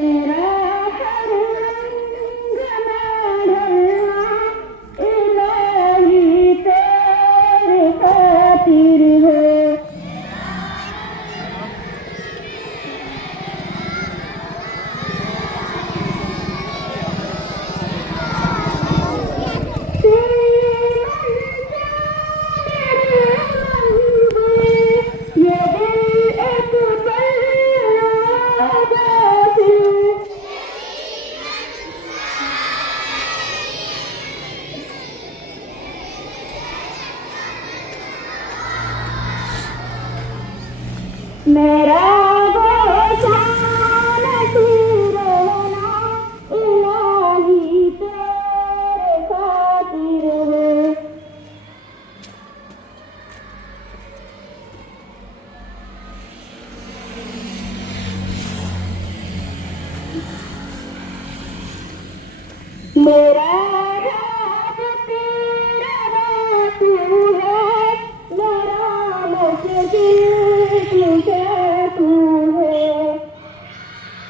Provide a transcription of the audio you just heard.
मेरा हर रंग में ढलना इलाही तेरी खातिर है। मेरा गोशान रहना इलाही तेरे खातिर है। मेरा